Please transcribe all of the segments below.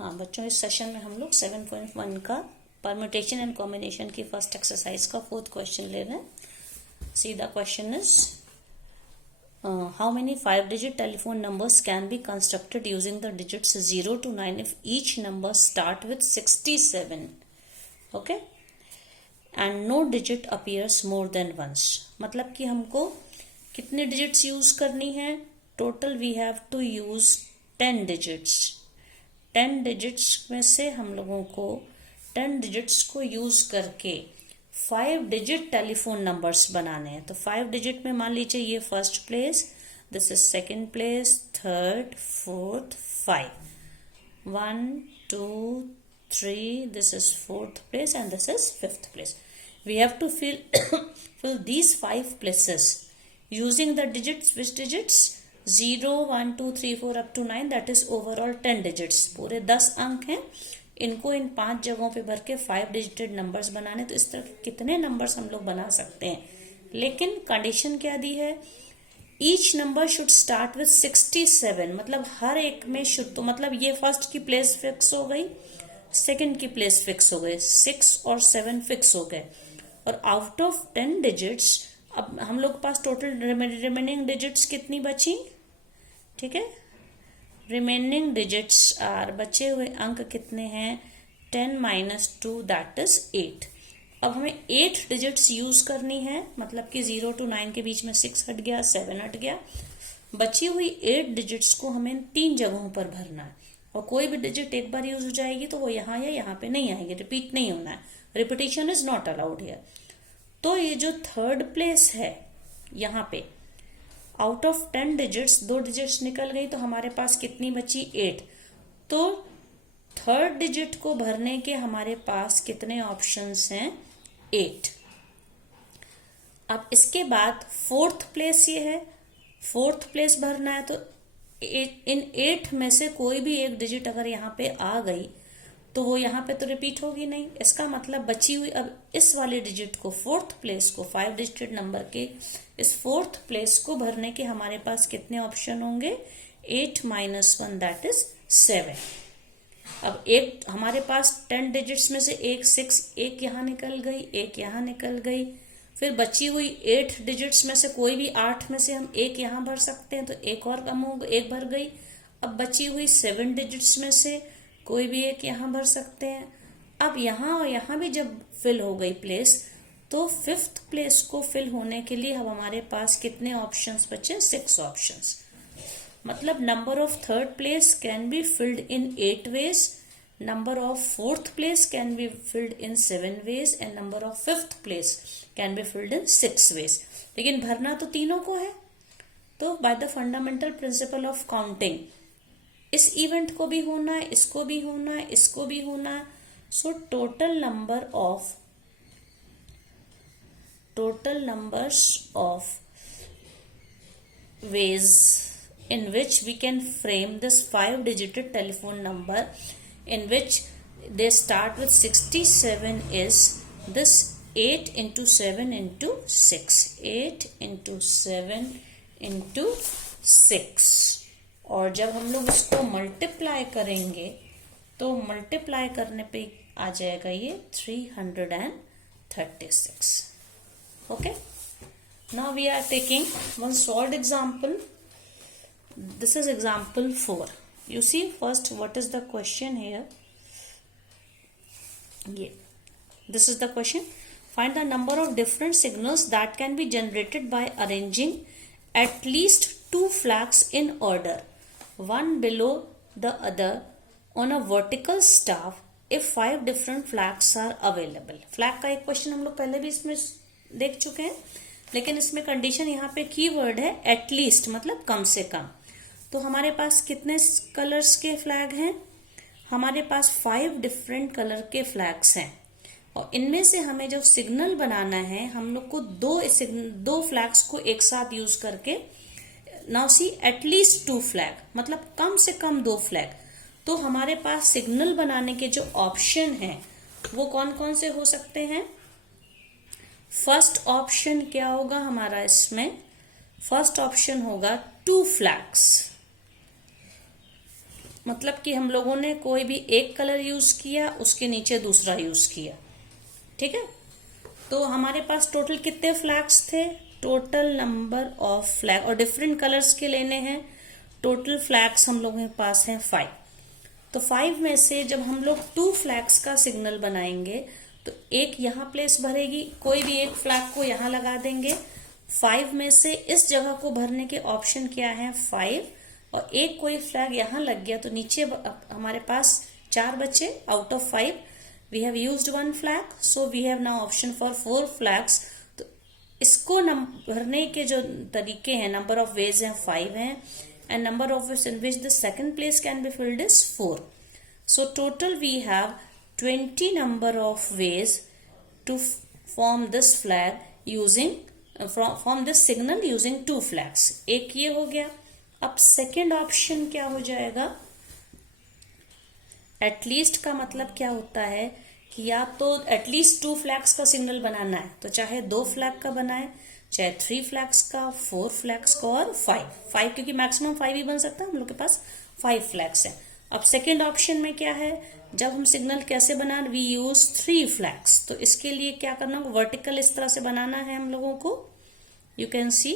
हाँ बच्चों, इस सेशन में हम लोग 7.1 का परम्यूटेशन एंड कॉम्बिनेशन की फर्स्ट एक्सरसाइज का 4th क्वेश्चन ले रहे हैं। See the question is how many 5-digit telephone numbers can be constructed using the digits 0 to 9 if each number start with 67, okay, and no digit appears more than once. मतलब कि हमको कितने digits use करनी है? Total we have to use 10 digits. 10 digits में से हम लोगों को 10 डिजिट्स को यूज करके 5 डिजिट टेलीफोन नंबर्स बनाने हैं। तो 5 डिजिट में मान लीजिए ये first place, this is second place, third, fourth, 5, 1 2 3, this is 4th place and this is 5th place. We have to fill these 5 places using the digits. Which digits? 0 1 2 3 4 up to 9, that is overall 10 digits. पूरे 10 अंक हैं, इनको इन 5 जगहों पे भर के 5 डिजिटेड numbers बनाने। तो इस तरह के कितने नंबर्स हम लोग बना सकते हैं, लेकिन कंडीशन क्या दी है? Each number should start with 67। मतलब हर एक में शुड, तो मतलब ये फर्स्ट की प्लेस फिक्स हो गई, सेकंड की प्लेस फिक्स हो गए, 6 और 7 फिक्स हो गए। और आउट ऑफ 10 डिजिट्स अब हम लोग के पास टोटल रिमेनिंग डिजिट्स कितनी बची? ठीक है, रिमेनिंग डिजिट्स आर, बचे हुए अंक कितने हैं? 10 - 2 दैट इज 8। अब हमें 8 डिजिट्स यूज करनी है, मतलब कि 0 to 9 के बीच में 6 हट गया, 7 हट गया। बची हुई 8 डिजिट्स को हमें 3 जगहों पर भरना है, और कोई भी डिजिट एक बार यूज हो जाएगी तो वो यहाँ या यहाँ पे नहीं आएगी, रिपीट नहीं होना है, repetition is not allowed here. तो ये जो थर्ड प्लेस है यहाँ पे, आउट ऑफ 10 डिजिट्स 2 डिजिट्स निकल गई, तो हमारे पास कितनी बची? 8। तो थर्ड डिजिट को भरने के हमारे पास कितने ऑप्शंस हैं? 8। अब इसके बाद 4th प्लेस ये है, 4th प्लेस भरना है। तो इन 8 में से कोई भी एक डिजिट अगर यहाँ पे आ गई तो वो यहाँ पे तो रिपीट होगी नहीं। इसका मतलब बची हुई अब इस वाले डिजिट को, 4th प्लेस को, 5 डिजिटेड नंबर के इस 4th प्लेस को भरने के हमारे पास कितने ऑप्शन होंगे? 8 - 1 दैट इज 7। अब एक हमारे पास 10 डिजिट्स में से एक 6, एक यहाँ निकल गई, एक यहाँ निकल गई। फिर बची हुई 8 डिजिट्स में से कोई भी 8 में से हम एक यहाँ भर सकते हैं, तो एक और कम हो, एक भर गई। अब बची हुई 7 डिजिट्स में से कोई भी एक यहाँ भर सकते हैं। अब यहाँ और यहाँ भी जब फिल हो गई प्लेस, तो 5th प्लेस को फिल होने के लिए अब हमारे पास कितने ऑप्शंस बचे? 6 ऑप्शंस। मतलब number of third place can be filled in 8 ways, number of 4th place can be filled in 7 ways and number of 5th place can be filled in 6 ways। लेकिन भरना तो तीनों को है। तो by the fundamental principle of counting, इस event को भी होना है, इसको भी होना है, इसको भी होना है। So total numbers of ways in which we can frame this 5-digited telephone number in which they start with 67 is this 8 into 7 into 6, 8 into 7 into 6। और जब हम लोग इसको मल्टीप्लाई करेंगे तो मल्टीप्लाई करने पे आ जाएगा ये 336। Okay, now we are taking one solved example. This is example 4. You see first what is the question here? Yeah. This is the question. Find the number of different signals that can be generated by arranging at least 2 flags in order, one below the other on a vertical staff if 5 different flags are available. Flag का एक question हम लोग पहले भी इसमें देख चुके हैं, लेकिन इसमें कंडीशन यहाँ पे कीवर्ड है एटलीस्ट, मतलब कम से कम। तो हमारे पास कितने कलर्स के फ्लैग हैं? हमारे पास 5 डिफरेंट कलर के फ्लैग्स हैं, और इनमें से हमें जो सिग्नल बनाना है, हम लोग को दो फ्लैग्स को एक साथ यूज करके, नाउ सी एटलीस्ट 2 फ्लैग, मतलब कम से कम 2 फ्लैग। तो हमारे पास सिग्नल बनाने के जो ऑप्शन हैं वो कौन कौन से हो सकते हैं? फर्स्ट ऑप्शन क्या होगा हमारा इसमें? फर्स्ट ऑप्शन होगा 2 फ्लैग्स। मतलब कि हम लोगों ने कोई भी एक कलर यूज किया, उसके नीचे दूसरा यूज किया, ठीक है। तो हमारे पास टोटल कितने फ्लैग्स थे, टोटल नंबर ऑफ फ्लैग, और डिफरेंट कलर्स के लेने हैं। टोटल फ्लैग्स हम लोगों के पास हैं 5। तो 5 में से जब हम लोग 2 फ्लैग्स का सिग्नल बनाएंगे तो एक यहाँ प्लेस भरेगी, कोई भी एक फ्लैग को यहाँ लगा देंगे। 5 में से इस जगह को भरने के ऑप्शन क्या है, 5, और एक कोई फ्लैग यहाँ लग गया तो नीचे हमारे पास 4 बचे। Out of 5 we have used 1 flag, so we have now option for 4 flags. तो इसको भरने के जो तरीके हैं, नंबर ऑफ वेज हैं 5 हैं, and number of ways in which the second place can be filled is 4. So total we have 20 number of ways to form this flag using form this signal using 2 flags. एक ये हो गया। अब second option क्या हो जाएगा, at least का मतलब क्या होता है कि या तो एटलीस्ट 2 फ्लैग्स का सिग्नल बनाना है, तो चाहे 2 फ्लैग का बनाए, चाहे 3 फ्लैग्स का, 4 फ्लैग्स का, और 5 क्योंकि मैक्सिमम 5 ही बन सकता है, हम लोग के पास 5 फ्लैग्स हैं। अब सेकेंड ऑप्शन में क्या है, जब हम सिग्नल कैसे बनाए, वी यूज 3 फ्लैग्स। तो इसके लिए क्या करना होगा, वर्टिकल इस तरह से बनाना है हम लोगों को, यू कैन सी।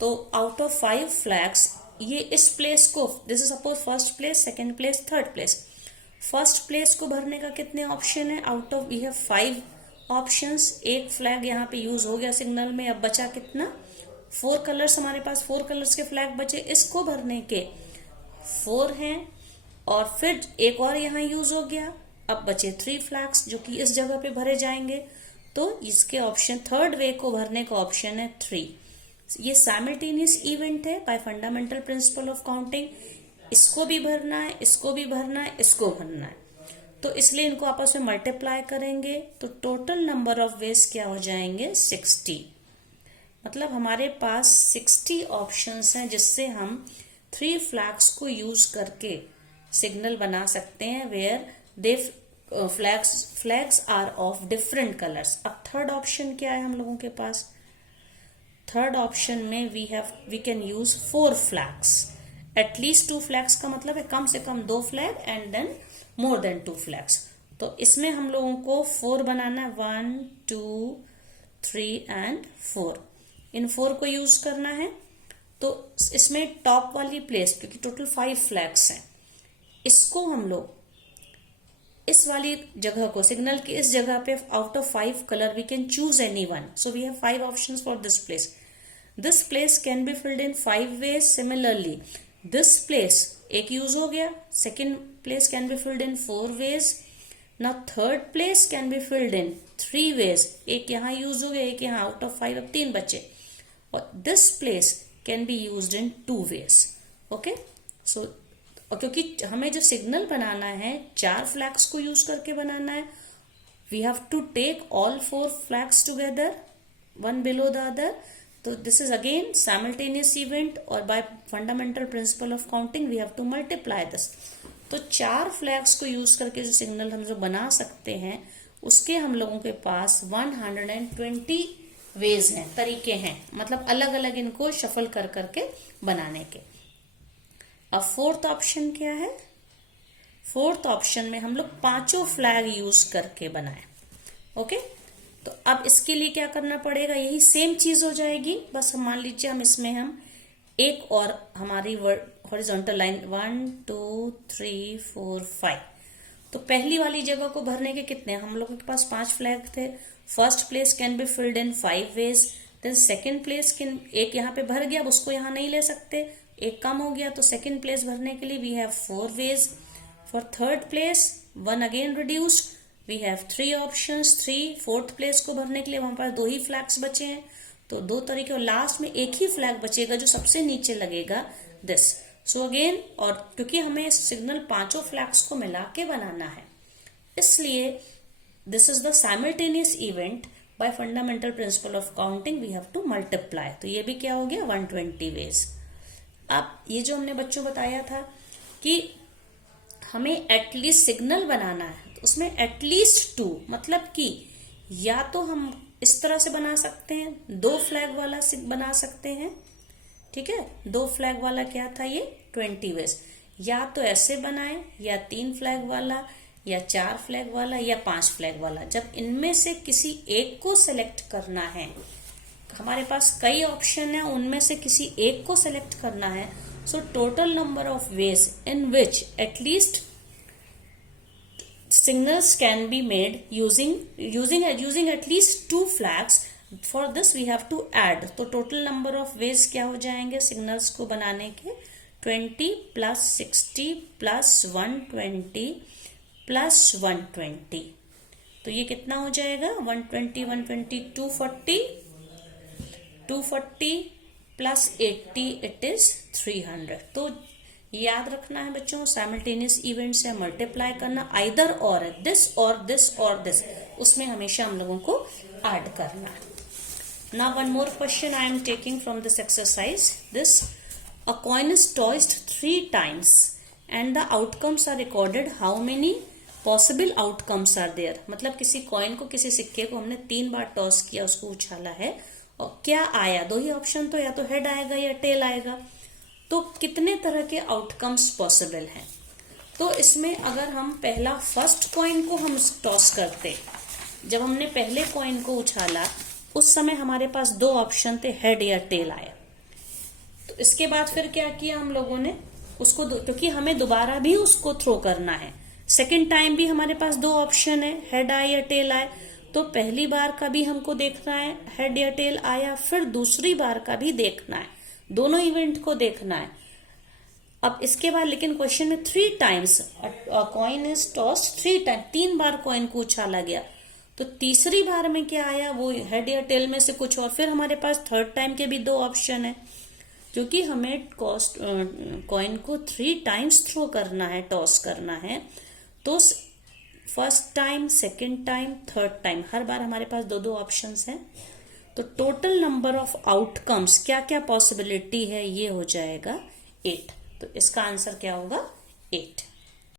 तो आउट ऑफ 5 फ्लैग्स ये इस प्लेस को, this is suppose first place, second place, third place. First place को भरने का कितने ऑप्शन है, out of we have 5 options. एक फ्लैग यहाँ पे यूज हो गया सिग्नल में, अब बचा कितना, 4 कलर्स, हमारे पास 4 कलर्स के फ्लैग बचे, इसको भरने के 4 हैं, और फिर एक और यहाँ यूज हो गया, अब बचे 3 फ्लैग्स जो कि इस जगह पे भरे जाएंगे। तो इसके ऑप्शन, थर्ड वे को भरने का ऑप्शन है 3। ये साइमल्टेनियस इवेंट है bye fundamental principle of counting. इसको भी भरना है, इसको भी भरना है, इसको भरना है, तो इसलिए इनको आपस में मल्टीप्लाई करेंगे तो टोटल नंबर ऑफ वेज क्या हो जाएंगे, 60। मतलब हमारे पास 60 ऑप्शंस हैं जिससे हम 3 फ्लैग्स को यूज करके सिग्नल बना सकते हैं, where they flags are of different colours. अब थर्ड ऑप्शन क्या है हम लोगों के पास, थर्ड ऑप्शन में we can use 4 flags. At least 2 flags का मतलब है कम से कम 2 flag and then more than 2 flags. तो इसमें हम लोगों को 4 बनाना है, 1 2 3 एंड 4। इन 4 को यूज करना है। तो इसमें टॉप वाली प्लेस, क्योंकि टोटल 5 फ्लैग्स हैं, इसको हम लोग इस वाली जगह को, सिग्नल की इस जगह पे out of 5 colour we can choose any one. So we have 5 options for this place. This place can be filled in 5 ways. Similarly this place एक यूज हो गया, second place can be filled in 4 ways. Now third place can be filled in 3 ways. एक यहाँ use हो गया, एक यहाँ, out of 5 अब 3 बचे, और this place can be used in 2 ways. Okay? So और क्योंकि हमें जो सिग्नल बनाना है 4 फ्लैग्स को यूज करके बनाना है, we have to take all 4 flags together, one below the other. तो this is again simultaneous event, और by fundamental principle of counting we have to multiply this. तो 4 फ्लैग्स को यूज करके जो सिग्नल हम जो बना सकते हैं, उसके हम लोगों के पास 120 वेज हैं, तरीके हैं, मतलब अलग अलग इनको शफल कर करके बनाने के। अब फोर्थ ऑप्शन क्या है, फोर्थ ऑप्शन में हम लोग 5 फ्लैग यूज करके बनाए। ओके, तो अब इसके लिए क्या करना पड़ेगा, यही सेम चीज हो जाएगी, बस मान लीजिए हम एक और हमारी हॉरिजॉन्टल लाइन 1 2 3 4 5। तो पहली वाली जगह को भरने के कितने, हम लोगों के पास 5 फ्लैग थे। First place can be filled in 5 ways. Then second place can, एक यहाँ पे भर गया, अब उसको यहाँ नहीं ले सकते, एक कम हो गया, तो सेकेंड प्लेस भरने के लिए we have 4 ways. For third place 1 again reduced, we have 3 options 3। Fourth place को भरने के लिए हमारे पास 2 ही फ्लैग्स बचे हैं, तो 2 तरीके, और लास्ट में एक ही फ्लैग बचेगा जो सबसे नीचे लगेगा, दिस। सो अगेन, और क्योंकि हमें सिग्नल 5 फ्लैग्स को मिला के बनाना है, इसलिए this is the simultaneous event by fundamental principle of counting, we have to multiply. तो ये भी क्या हो गया, 120 वेज। अब ये जो हमने बच्चों बताया था कि हमें एटलीस्ट सिग्नल बनाना है, तो उसमें एटलीस्ट 2, मतलब कि या तो हम इस तरह से बना सकते हैं, 2 फ्लैग वाला बना सकते हैं, ठीक है, 2 फ्लैग वाला क्या था ये 20 वेज, या तो ऐसे बनाएं, या 3 फ्लैग वाला, या 4 फ्लैग वाला, या 5 फ्लैग वाला। जब इनमें से किसी एक को सेलेक्ट करना है, हमारे पास कई ऑप्शन है, उनमें से किसी एक को सेलेक्ट करना है, so total number of ways in which at least signals can be made using at least 2 flags. For this we have to add, तो total number of ways क्या हो जाएंगे signals को बनाने के, 20 plus 60 plus 120 plus 120, तो ये कितना हो जाएगा, 120 120 240 plus 80 it is 300। तो याद रखना है बच्चों, साइमल्टेनियस इवेंट से मल्टीप्लाई करना, either or this or this or this, उसमें हमेशा हम लोगों को ऐड करना है। Now one more question I am taking from this exercise. This a coin is tossed 3 times and the outcomes are recorded, how many possible outcomes are there. मतलब किसी coin को, किसी सिक्के को हमने 3 बार टॉस किया, उसको उछाला है, और क्या आया, 2 ही ऑप्शन, तो या तो हेड आएगा या टेल आएगा, तो कितने तरह के आउटकम्स पॉसिबल हैं। तो इसमें अगर हम पहला फर्स्ट कॉइन को हम टॉस करते, जब हमने पहले कॉइन को उछाला उस समय हमारे पास 2 ऑप्शन थे, हेड या टेल आया। तो इसके बाद फिर क्या किया हम लोगों ने, उसको, क्योंकि हमें दोबारा भी उसको थ्रो करना है, सेकेंड टाइम भी हमारे पास 2 ऑप्शन है, हेड आए या टेल आए, तो पहली बार का भी हमको देखना है हेड या टेल आया, फिर दूसरी बार का भी देखना है, दोनों इवेंट को देखना है। अब इसके बाद लेकिन क्वेश्चन में 3 times coin is tossed 3 times, 3 bar coin को उछाला गया, तो तीसरी बार में क्या आया, वो हेड या टेल में से कुछ और। फिर हमारे पास थर्ड टाइम के भी 2 ऑप्शन है, क्योंकि हमें कॉइन को 3 times थ्रो करना है, टॉस करना है, तो first time, second time, third time, हर बार हमारे पास 2 ऑप्शंस हैं। तो टोटल नंबर ऑफ आउटकम्स, क्या क्या पॉसिबिलिटी है, ये हो जाएगा 8। तो इसका आंसर क्या होगा, 8।